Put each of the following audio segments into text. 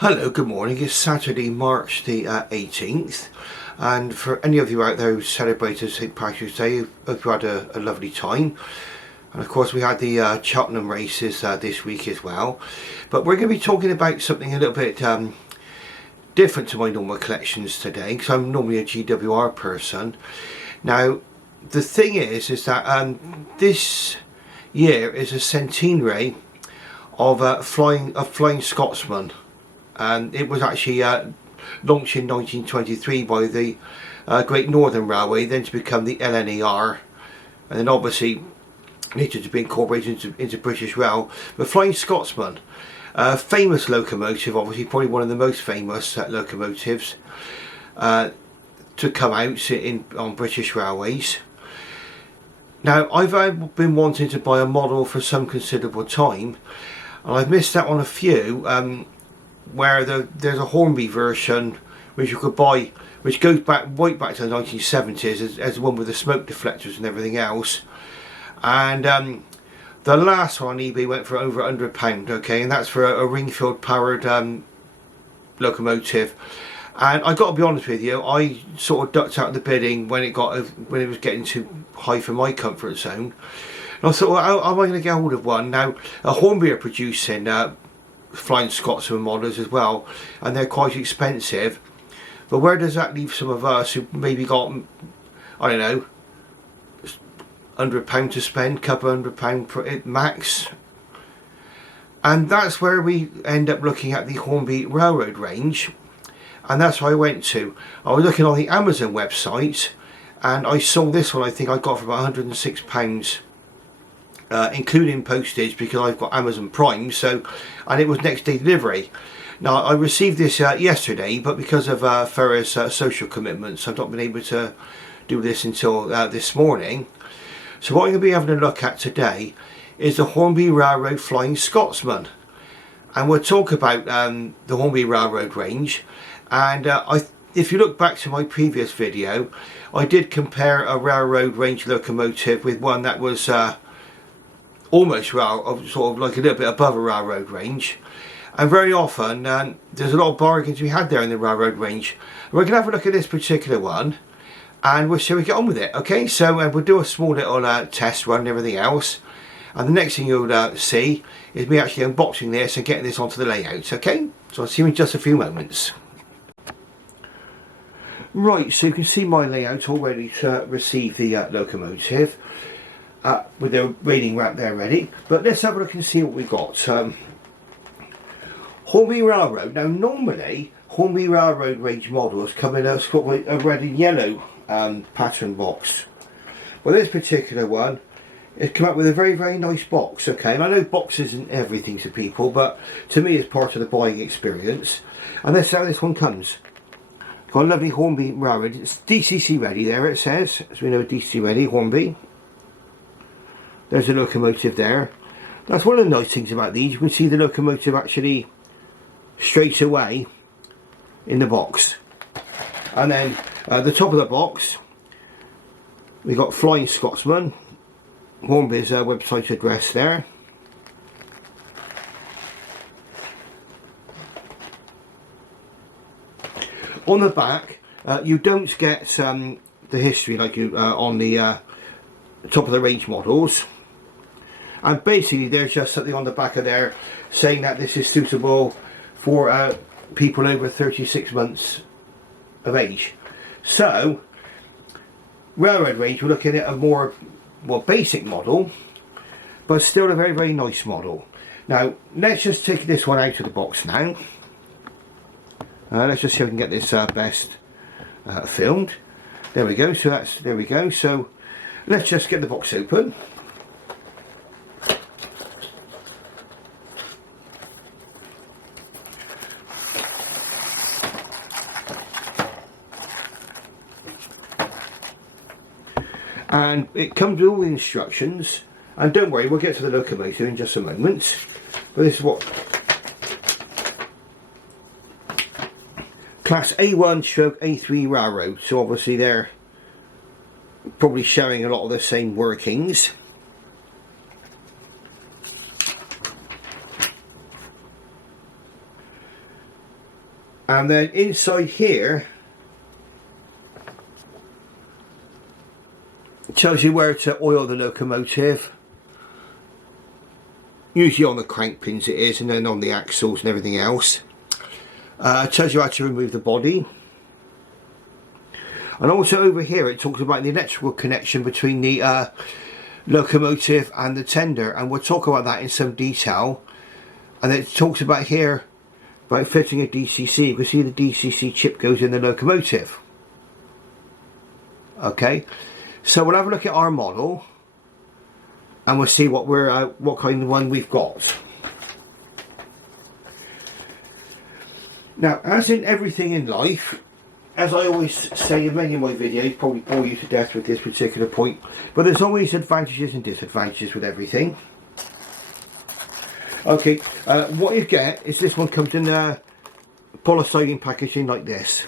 Hello, good morning. It's Saturday, March the 18th, and for any of you out there who celebrated St Patrick's Day, hope you had a lovely time. And of course we had the Cheltenham races this week as well, but we're going to be talking about something a little bit different to my normal collections today, because I'm normally a GWR person. Now the thing is that this year is a centenary of Flying Scotsman. And it was actually launched in 1923 by the Great Northern Railway, then to become the LNER, and then obviously later to be incorporated into British Rail. But Flying Scotsman, famous locomotive, obviously probably one of the most famous locomotives to come out on British Railways. Now I've been wanting to buy a model for some considerable time, and I've missed out on a few. Where there's a Hornby version which you could buy, which goes back right back to the 1970s as one with the smoke deflectors and everything else, and the last one on eBay went for over £100, okay, and that's for a Ringfield powered locomotive. And I got to be honest with you, I sort of ducked out of the bidding when it was getting too high for my comfort zone. And I thought, well, how am I going to get hold of one now? Hornby are producing Flying Scotsman models as well, and they're quite expensive. But where does that leave some of us who maybe got, I don't know, £100 to spend, couple £100 max? And that's where we end up looking at the Hornby Railroad range, and that's what I went to. I was looking on the Amazon website, and I saw this one. I think I got for about £106. Including postage, because I've got Amazon Prime, and it was next day delivery. Now I received this yesterday, but because of Ferris social commitments I've not been able to do this until this morning. So what I'm going to be having a look at today is the Hornby Railroad Flying Scotsman, and we'll talk about the Hornby Railroad range. And if you look back to my previous video, I did compare a railroad range locomotive with one that was almost sort of like a little bit above a railroad range, and very often there's a lot of bargains to be had there in the railroad range. We're going to have a look at this particular one, and we'll see how we get on with it. Okay, so we'll do a small little test run and everything else, and the next thing you'll see is me actually unboxing this and getting this onto the layout. Okay, so I'll see you in just a few moments. Right, so you can see my layout already to receive the locomotive. With the rating wrap there ready, but let's have a look and see what we've got. Hornby Railroad. Now normally Hornby Railroad range models come in a sort of a red and yellow pattern box. Well, this particular one, it's come up with a very nice box. Okay, and I know box isn't everything to people, but to me it's part of the buying experience. And that's how this one comes. Got a lovely Hornby Railroad. It's DCC ready there, it says, so we know DCC ready, Hornby. There's a locomotive there. That's one of the nice things about these. You can see the locomotive actually straight away in the box. And then at the top of the box, we got Flying Scotsman, Hornby's website address there. On the back, you don't get the history like you on the top of the range models. And basically there's just something on the back of there saying that this is suitable for people over 36 months of age. So railroad range, we're looking at a more basic model, but still a very nice model. Now let's just take this one out of the box now. Let's just see if we can get this best filmed. There we go. There we go. So let's just get the box open. And it comes with all the instructions, and don't worry, we'll get to the locomotive in just a moment. But this is what Class A1/A3 railroad, so obviously they're probably showing a lot of the same workings. And then inside here tells you where to oil the locomotive. Usually on the crank pins it is, and then on the axles and everything else. Tells you how to remove the body. And also over here it talks about the electrical connection between the locomotive and the tender, and we'll talk about that in some detail. And it talks about here about fitting a DCC. You can see the DCC chip goes in the locomotive. Okay, so we'll have a look at our model and we'll see what what kind of one we've got. Now, as in everything in life, as I always say in many of my videos, probably bore you to death with this particular point, but there's always advantages and disadvantages with everything. Okay, what you get is this one comes in a polystyrene packaging like this.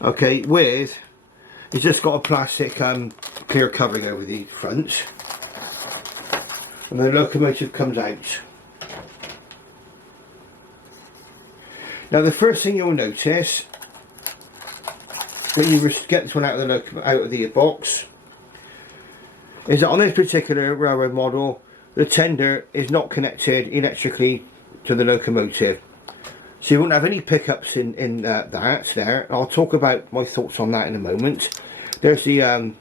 Okay, with, it's just got a plastic clear covering over the front, and the locomotive comes out. Now the first thing you'll notice when you get this one out of the box is that on this particular railroad model, the tender is not connected electrically to the locomotive, so you won't have any pickups in that there. I'll talk about my thoughts on that in a moment. There's the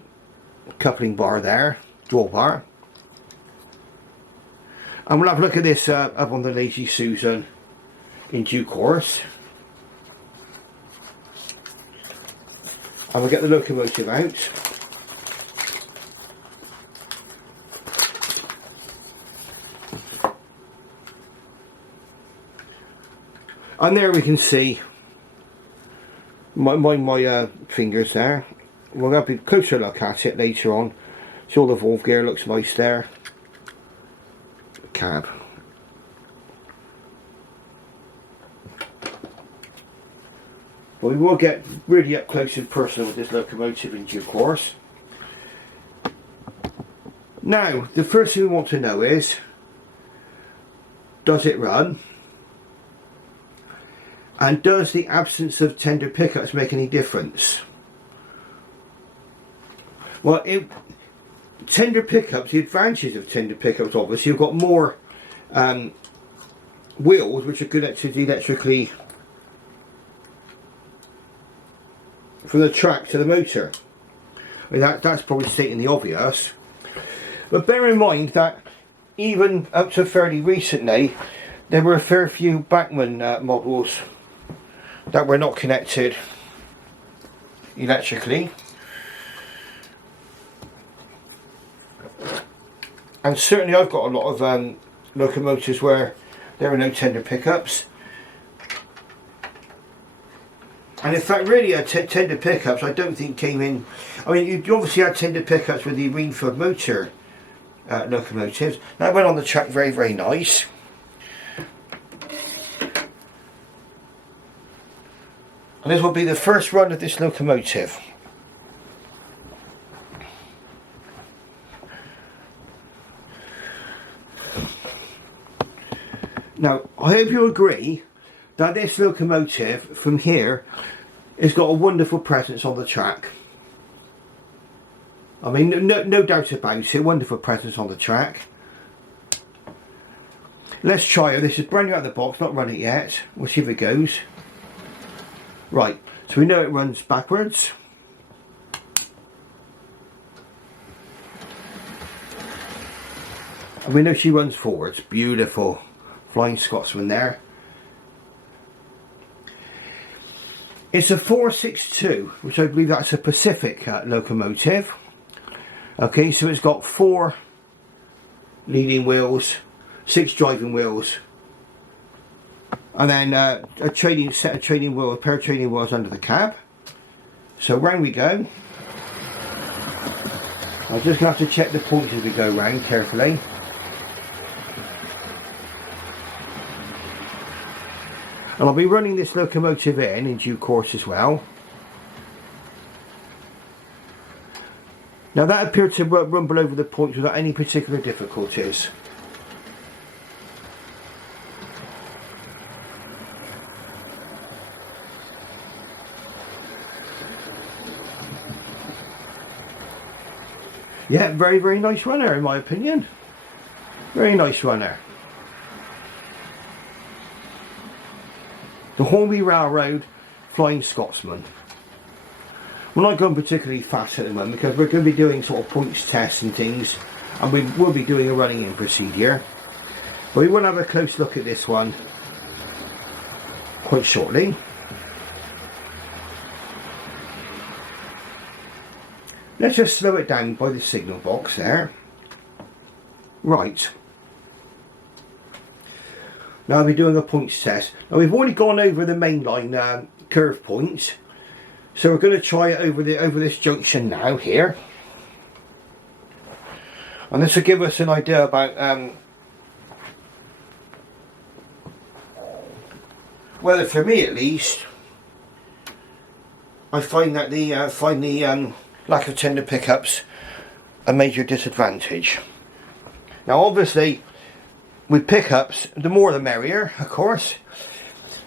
coupling bar there, drawbar, and we'll have a look at this up on the Lazy Susan in due course. And we'll get the locomotive out. And there we can see my fingers there. We'll have a closer look at it later on. See all the valve gear looks nice there. Cab. But we will get really up close and personal with this locomotive in due course. Now, the first thing we want to know is, does it run? And does the absence of tender pickups make any difference? Well, tender pickups, the advantages of tender pickups, obviously, you've got more wheels which are connected electrically from the track to the motor. I mean, that's probably stating the obvious. But bear in mind that even up to fairly recently, there were a fair few Bachmann models that were not connected electrically. And certainly I've got a lot of locomotives where there are no tender pickups. And in fact, really, tender pickups I don't think came in. I mean, you obviously had tender pickups with the Greenfield motor locomotives. That went on the track very, very nice. And this will be the first run of this locomotive. Now, I hope you agree that this locomotive from here has got a wonderful presence on the track. I mean, no doubt about it, wonderful presence on the track. Let's try it. This is brand new out of the box, not run it yet. We'll see if it goes. Right, so we know it runs backwards. And we know she runs forwards. Beautiful. Flying Scotsman there. It's a 462, which I believe that's a Pacific locomotive. Okay, so it's got 4 leading wheels, 6 driving wheels, and then a pair of training wheels under the cab. So round we go. I'm just going to have to check the points as we go round carefully. And I'll be running this locomotive in due course as well. Now that appeared to rumble over the points without any particular difficulties. Yeah, very, very nice runner in my opinion. Very nice runner. The Hornby Railroad Flying Scotsman. We're not going particularly fast at the moment because we're going to be doing sort of points tests and things, and we will be doing a running in procedure. But we will have a close look at this one quite shortly. Let's just slow it down by the signal box there. Right. Now I'll be doing a points test. Now we've already gone over the main line curve points. So we're going to try it over this junction now here. And this will give us an idea about whether, for me at least, I find that the lack of tender pickups a major disadvantage. Now obviously with pickups the more the merrier, of course,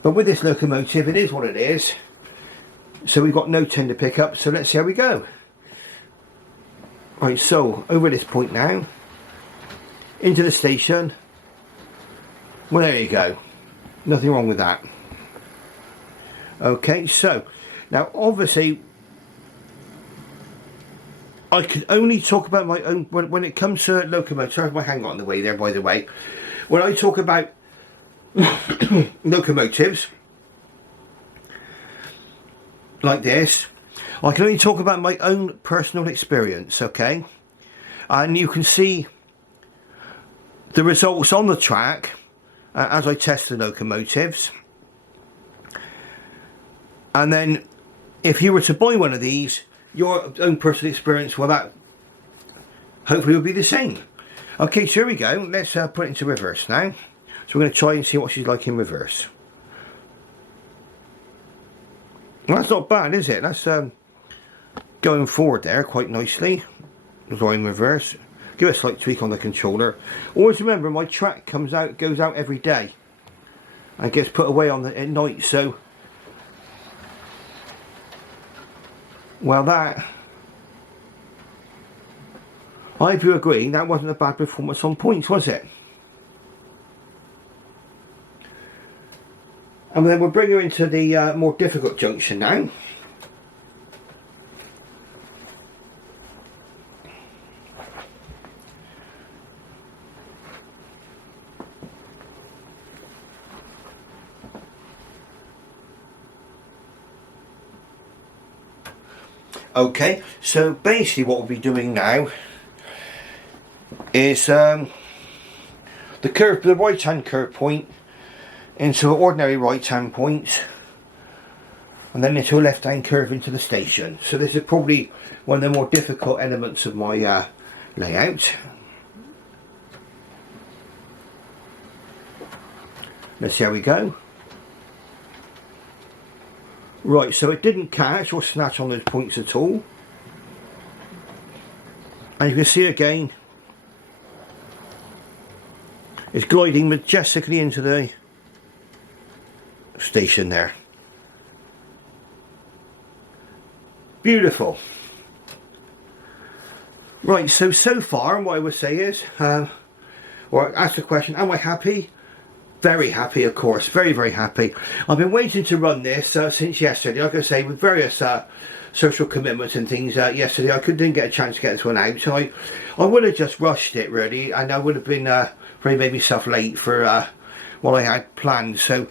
but with this locomotive it is what it is. So we've got no tender pickups, so let's see how we go. Right, so over this point now into the station. Well, there you go, nothing wrong with that. Okay, so now obviously I can only talk about my own when it comes to locomotives. Sorry, my hand got in the way there, by the way. When I talk about locomotives like this, I can only talk about my own personal experience, okay? And you can see the results on the track as I test the locomotives. And then if you were to buy one of these, your own personal experience, well, that hopefully will be the same. Okay, so here we go. Let's put it into reverse now. So we're going to try and see what she's like in reverse. Well, that's not bad, is it? That's going forward there quite nicely. Or in reverse. Give it a slight tweak on the controller. Always remember, my track goes out every day and gets put away at night. So, well, that, I do agree, that wasn't a bad performance on points, was it? And then we'll bring her into the more difficult junction now. Okay, so basically what we'll be doing now is the right hand curve point into an ordinary right hand point, and then into a left hand curve into the station. So this is probably one of the more difficult elements of my layout. Let's see how we go. Right, so it didn't catch or snatch on those points at all. And you can see again, it's gliding majestically into the station there. Beautiful. Right, so far what I would say is, or ask the question, am I happy? Very happy, of course, very, very happy. I've been waiting to run this since yesterday. Like I say, with various social commitments and things yesterday, I didn't get a chance to get this one out. So I would have just rushed it really, and I would have been probably made myself late for what I had planned. So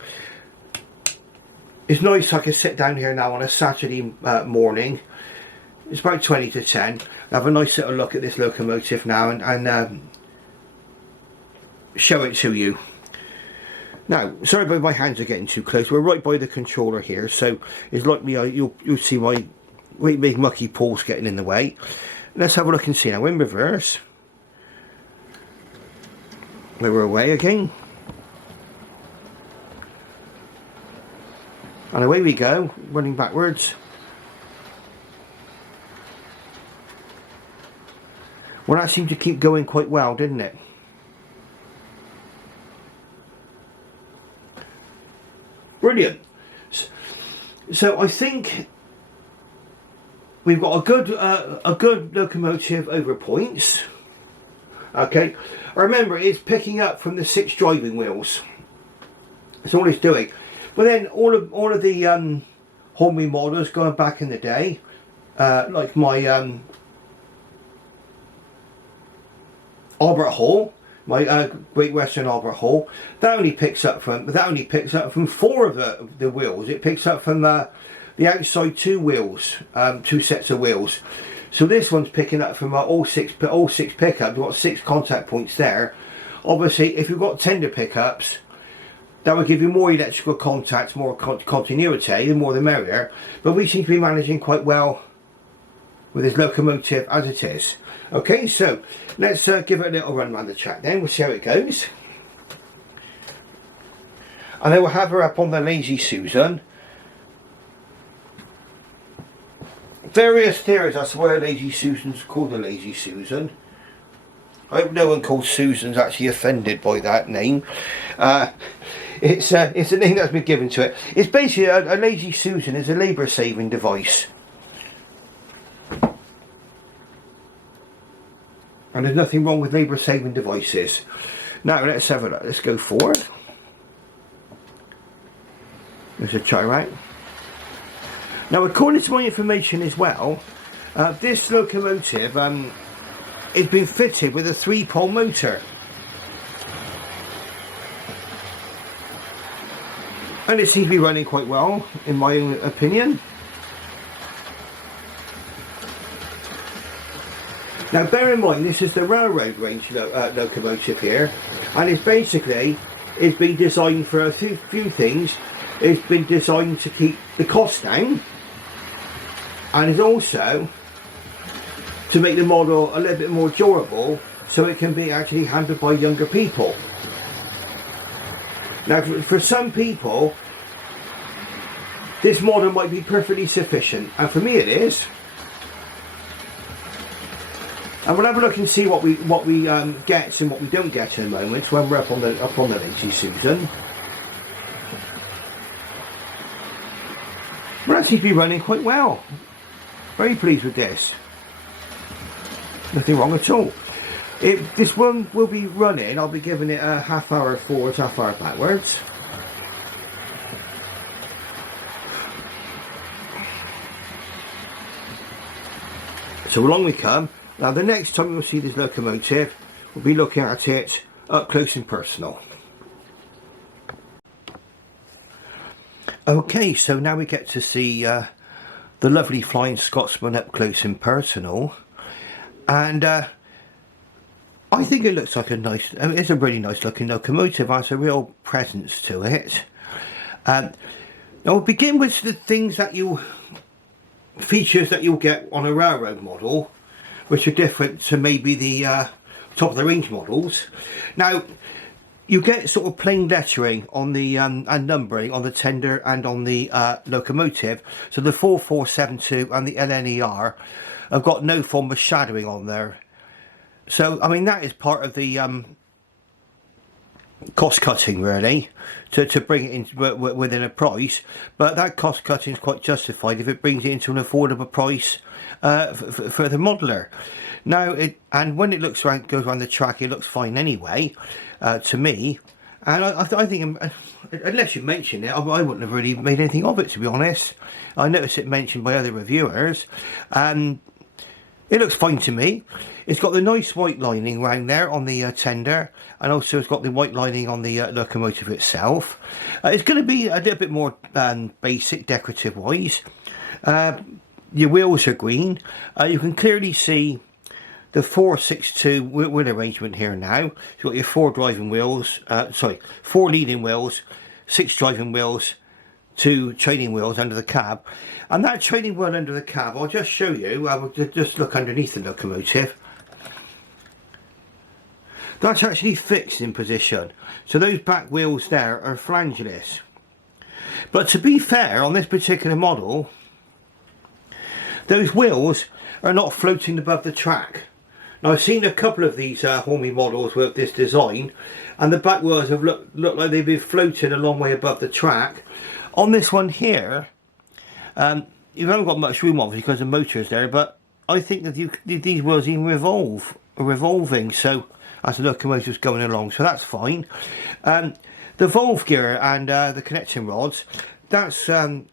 it's nice I can sit down here now on a Saturday morning. It's about 20 to 10. Have a nice little look at this locomotive now and show it to you. Now, sorry about my hands are getting too close. We're right by the controller here, so it's likely you'll see my great big mucky paws getting in the way. Let's have a look and see now. In reverse, we're away again, and away we go, running backwards. Well, that seemed to keep going quite well, didn't it? Brilliant. So I think we've got a good locomotive over points. Okay, remember it's picking up from the 6 driving wheels. That's all it's doing. But then all of the Hornby models going back in the day, like my Albert Hall, my Great Western Albert Hall, that only picks up from 4 of the wheels. It picks up from the outside 2 wheels, 2 sets of wheels. So this one's picking up from all six pickups. We've got 6 contact points there. Obviously, if you've got tender pickups, that would give you more electrical contacts, more continuity. The more the merrier. But we seem to be managing quite well with this locomotive as it is. Okay, so let's give it a little run around the track then. We'll see how it goes. And then we'll have her up on the Lazy Susan. Various theories as to why Lazy Susan's called the Lazy Susan. I hope no one called Susan's actually offended by that name. It's a name that's been given to it. It's basically a Lazy Susan is a labour saving device. And there's nothing wrong with labour saving devices. Now let's have a look. Let's go forward. There's a try right. Now, according to my information as well, this locomotive has been fitted with a 3-pole motor. And it seems to be running quite well, in my own opinion. Now, bear in mind, this is the railroad range locomotive here, and it's been designed for a few things. It's been designed to keep the cost down, and is also to make the model a little bit more durable so it can be actually handled by younger people. Now for some people this model might be perfectly sufficient, and for me it is. And we'll have a look and see what we get and what we don't get in a moment when we're up on the Lazy Susan. We're actually be running quite well. Very pleased with this. Nothing wrong at all. This one will be running. I'll be giving it a half hour forwards, half hour backwards. So along we come. Now the next time you'll see this locomotive, we'll be looking at it up close and personal. Okay, so now we get to see the lovely Flying Scotsman up close and personal, and I think it looks like it's a really nice looking locomotive. It has a real presence to it. Now we'll begin with the features that you'll get on a railroad model, which are different to maybe the top of the range models. Now you get sort of plain lettering on the and numbering on the tender and on the locomotive. So the 4472 and the LNER have got no form of shadowing on there. So I mean that is part of the cost cutting really, to bring it in within a price. But that cost cutting is quite justified if it brings it into an affordable price for the modeler. Now and when it goes around the track, it looks fine anyway. To me, and I think unless you mention it, I wouldn't have really made anything of it, to be honest. I noticed it mentioned by other reviewers, and it looks fine to me. It's got the nice white lining around there on the tender, and also it's got the white lining on the locomotive itself. It's going to be a little bit more basic, decorative wise. Your wheels are green. You can clearly see the 462 wheel arrangement here now. You've got your 4 driving wheels, 4 leading wheels, 6 driving wheels, 2 training wheels under the cab. And that training wheel under the cab, I'll just show you. I will just look underneath the locomotive. That's actually fixed in position. So those back wheels there are flangeless. But to be fair, on this particular model, those wheels are not floating above the track. Now I've seen a couple of these Hornby models with this design, and the back wheels have looked like they've been floating a long way above the track. On this one here, you haven't got much room obviously because the motor is there, but I think that these wheels even revolving, so as the locomotive's going along, so that's fine. The valve gear and the connecting rods, that's a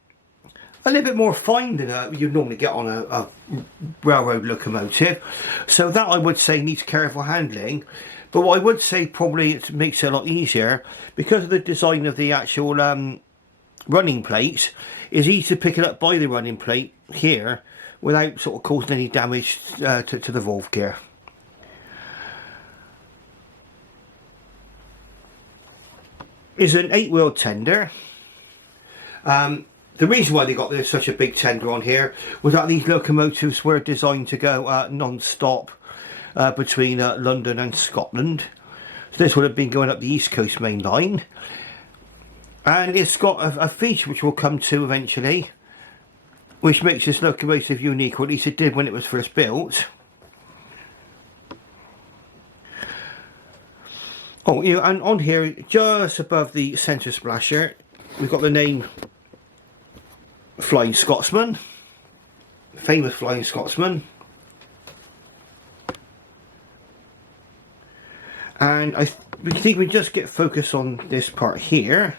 little bit more fine than you'd normally get on a railroad locomotive, so that I would say needs careful handling. But what I would say probably it makes it a lot easier because of the design of the actual running plates. Is easy to pick it up by the running plate here without sort of causing any damage to the valve gear. Is an 8-wheel tender. The reason why they got such a big tender on here was that these locomotives were designed to go non-stop between London and Scotland. So this would have been going up the East Coast main line. And it's got a feature which we'll come to eventually, which makes this locomotive unique, or at least it did when it was first built. Oh, you know, and on here, just above the centre splasher, we've got the name Flying Scotsman, famous Flying Scotsman. And we think we just get focus on this part here.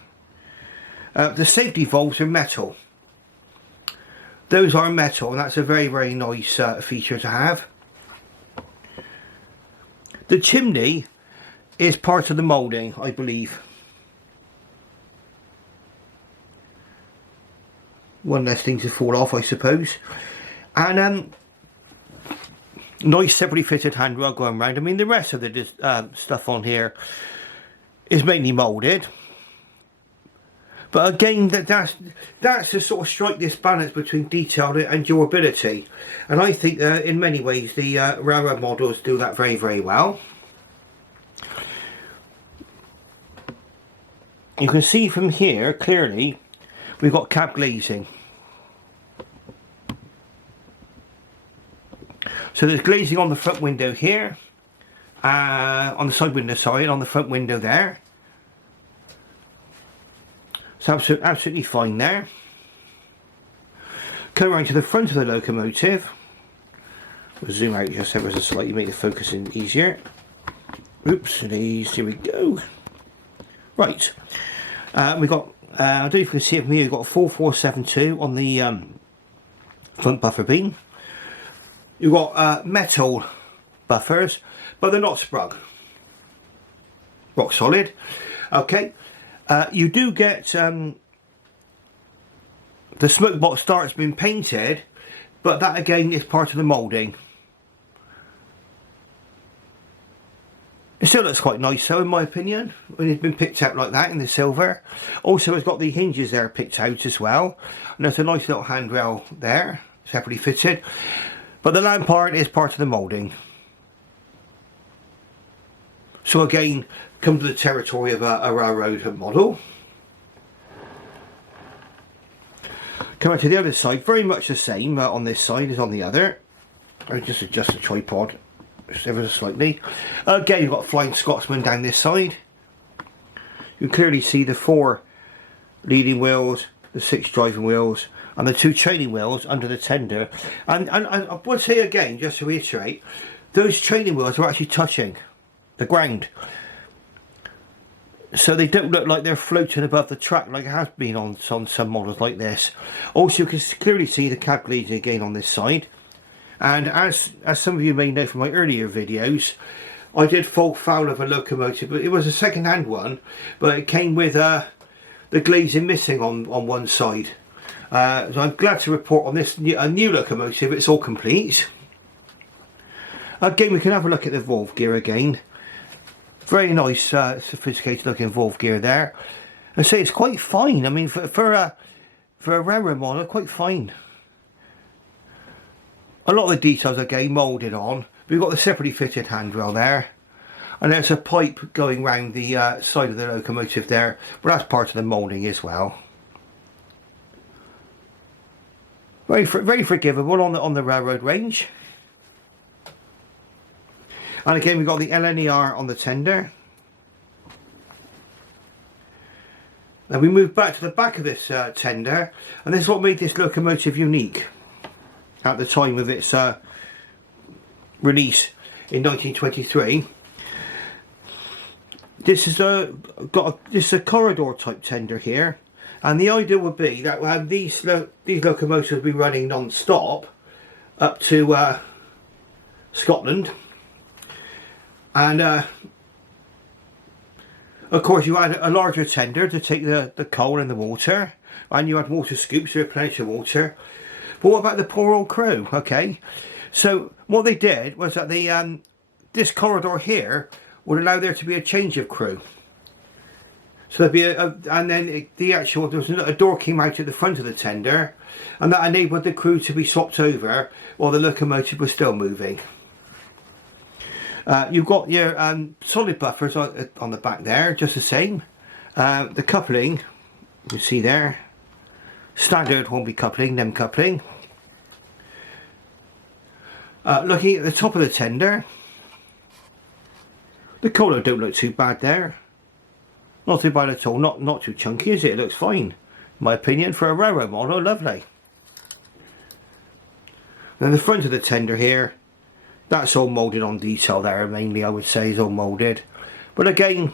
The safety valves are metal. Those are metal, and that's a very, very nice feature to have. The chimney is part of the moulding, I believe. One less thing to fall off, I suppose. And nice separately fitted handrail going round. I mean, the rest of the stuff on here is mainly moulded. But again, that's to sort of strike this balance between detail and durability. And I think in many ways the railroad models do that very, very well. You can see from here clearly we've got cab glazing. So there's glazing on the front window here, on the side window, sorry, and on the front window there. So absolutely fine there. Come around to the front of the locomotive. We'll zoom out just ever so slightly, make the focusing easier. Oops, here we go. Right, we've got, I don't know if you can see it from here, we've got 4472 on the front buffer beam. You've got metal buffers, but they're not sprung. Rock solid. Okay. You do get the smoke box start's been painted, but that again is part of the moulding. It still looks quite nice though, in my opinion, when it's been picked out like that in the silver. Also, it's got the hinges there picked out as well, and there's a nice little handrail there, separately fitted. But the lamp part is part of the moulding. So again, come to the territory of a railroad model. Come on to the other side, very much the same on this side as on the other. I'll just adjust the tripod just ever so slightly. Again, you've got Flying Scotsman down this side. You can clearly see the 4 leading wheels, the 6 driving wheels, and the 2 training wheels under the tender. And I would say again, just to reiterate, those training wheels are actually touching the ground. So they don't look like they're floating above the track like it has been on some models like this. Also, you can clearly see the cab glazing again on this side. And as some of you may know from my earlier videos, I did fall foul of a locomotive, but it was a second-hand one, but it came with the glazing missing on one side. So I'm glad to report on this new locomotive, it's all complete. Again, we can have a look at the valve gear again. Very nice, sophisticated looking valve gear there. I say it's quite fine. I mean, for a railroad model, quite fine. A lot of the details again moulded on. We've got the separately fitted handrail there, and there's a pipe going round the side of the locomotive there, but that's part of the moulding as well. Very forgivable on the railroad range. And again, we've got the LNER on the tender. Now we move back to the back of this tender, and this is what made this locomotive unique at the time of its release in 1923. This is a corridor type tender here, and the idea would be that these locomotives will be running non-stop up to Scotland, and of course you had a larger tender to take the coal and the water, and you had water scoops to replenish the water. But what about the poor old crew? Okay, so what they did was that this corridor here would allow there to be a change of crew. So there'd be and then there was a door came out at the front of the tender, and that enabled the crew to be swapped over while the locomotive was still moving. You've got your solid buffers on the back there, just the same. The coupling, you see there, standard Hornby coupling, NEM coupling. Looking at the top of the tender, the colo don't look too bad there. Not too bad at all, not too chunky, is it? It looks fine, in my opinion, for a railroad model. Lovely. Then the front of the tender here, that's all moulded on detail there, mainly I would say is all moulded. But again,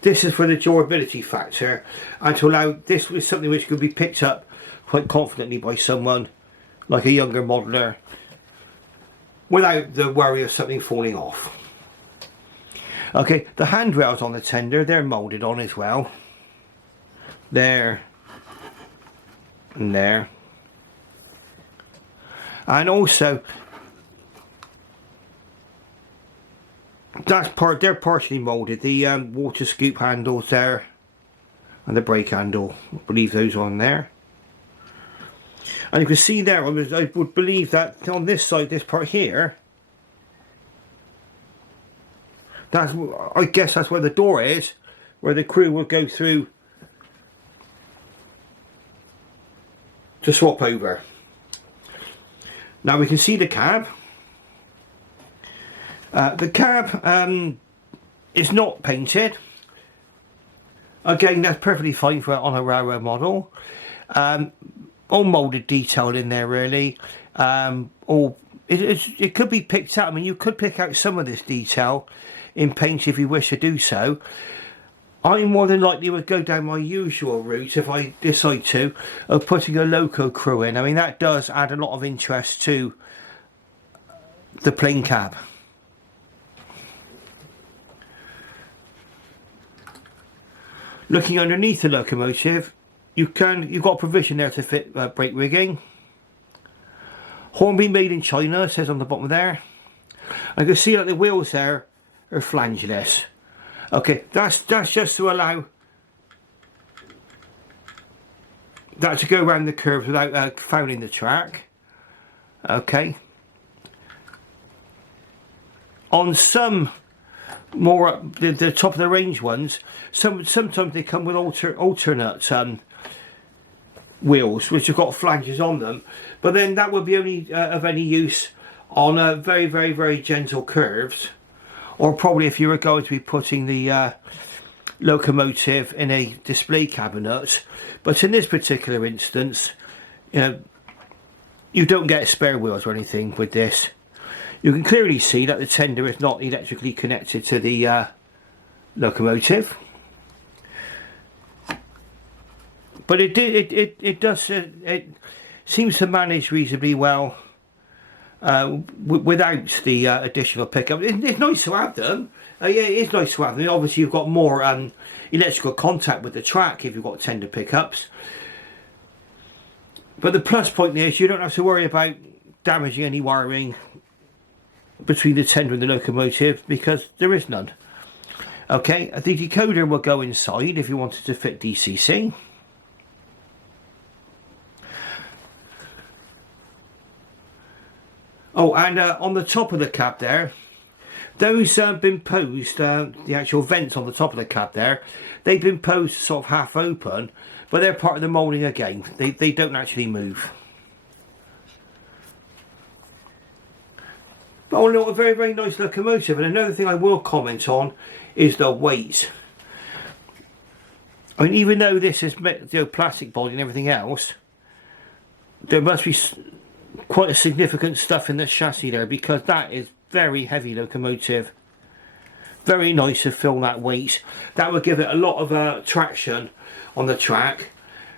this is for the durability factor, and to allow this was something which could be picked up quite confidently by someone like a younger modeller without the worry of something falling off. Okay, the handrails on the tender, they're moulded on as well. There and there. And also, they're partially moulded. The water scoop handles there, and the brake handle, I believe those are on there. And you can see there, I would believe that on this side, this part here, I guess that's where the door is, where the crew will go through to swap over. Now we can see the cab. The cab is not painted. Again, that's perfectly fine for on a railroad model. All moulded detail in there really. It could be picked out. I mean, you could pick out some of this detail in paint if you wish to do so. I more than likely would go down my usual route if I decide to, of putting a loco crew in. I mean, that does add a lot of interest to the plain cab. Looking underneath the locomotive, you've got provision there to fit brake rigging. Hornby made in China, it says on the bottom there. I can see that the wheels there are flangeless. Okay, that's just to allow that to go around the curves without fouling the track. Okay. On some more up the top of the range ones, sometimes they come with alternate wheels which have got flanges on them, but then that would be only of any use on very, very, very gentle curves, or probably if you were going to be putting the locomotive in a display cabinet. But in this particular instance, you don't get spare wheels or anything with this. You can clearly see that the tender is not electrically connected to the locomotive, but it seems to manage reasonably well without the additional pickup. It's nice to have them. Yeah, it is nice to have them. Obviously, you've got more electrical contact with the track if you've got tender pickups. But the plus point is you don't have to worry about damaging any wiring between the tender and the locomotive, because there is none. Okay, the decoder will go inside if you wanted to fit DCC. Oh, and on the top of the cab there, those have been posed, the actual vents on the top of the cab there, they've been posed sort of half open, but they're part of the moulding again. They don't actually move. But all in all, a very, very nice locomotive. And another thing I will comment on is the weight. I mean, even though this is, you know, plastic body and everything else, there must be quite a significant stuff in the chassis there, because that is very heavy locomotive. Very nice to feel that weight. That would give it a lot of traction on the track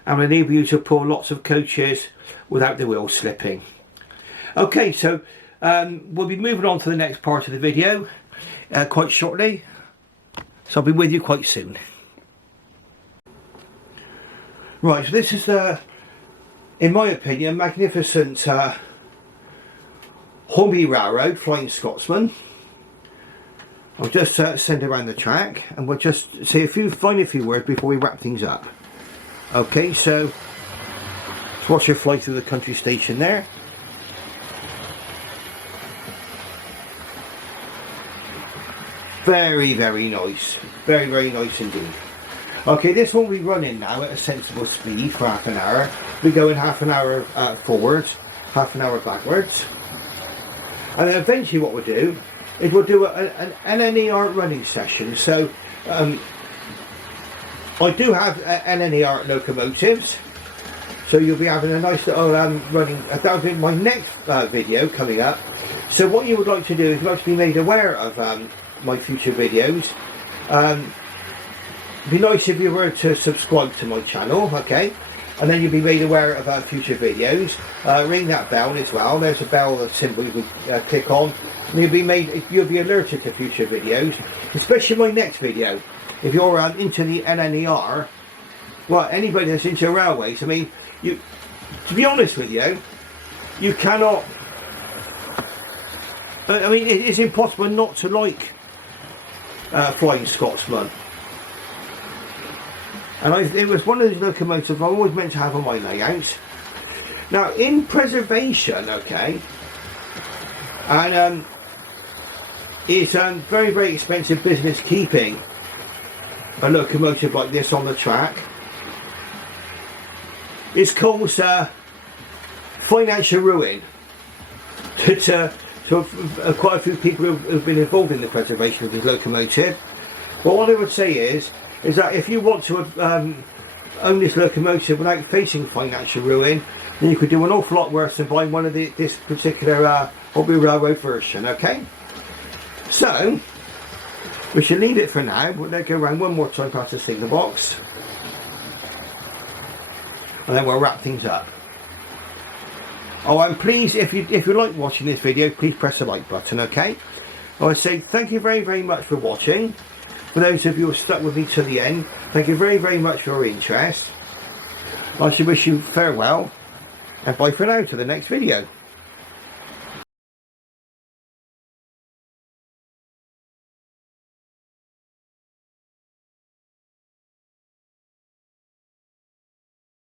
and enable you to pull lots of coaches without the wheels slipping. Okay, so we'll be moving on to the next part of the video quite shortly, so I'll be with you quite soon. Right, so this is the, in my opinion, magnificent Hornby Railroad Flying Scotsman. I'll just send it around the track, and we'll just say find a few words before we wrap things up. Okay, so let's watch her fly through the country station there. Very, very nice. Very, very nice indeed. Okay, this will be running now at a sensible speed for half an hour. We're going half an hour forwards, half an hour backwards. And then eventually what we'll do is we'll do an LNER running session. So I do have LNER locomotives. So you'll be having a nice little running, that'll be my next video coming up. So what you would like to do is you'd like to be made aware of my future videos. It'd be nice if you were to subscribe to my channel, okay? And then you'll be made aware of our future videos. Ring that bell as well. There's a bell, that symbol you can click on. And you'll be alerted to future videos, especially my next video. If you're into the LNER, well, anybody that's into railways, I mean, to be honest with you, you cannot. I mean, it's impossible not to like Flying Scotsman. And it was one of those locomotives I always meant to have on my layouts. Now, in preservation, okay, and it's very, very expensive business keeping a locomotive like this on the track. It's caused financial ruin to quite a few people who've been involved in the preservation of this locomotive. But what I would say is that if you want to own this locomotive without facing financial ruin, then you could do an awful lot worse than buying one of this particular Hornby Railroad version, okay? So, we should leave it for now. We'll let go around one more time past the signal box. And then we'll wrap things up. Oh, and please, if you like watching this video, please press the like button, okay? I would say thank you very, very much for watching. For those of you who have stuck with me to the end, thank you very, very much for your interest. I should wish you farewell, and bye for now to the next video.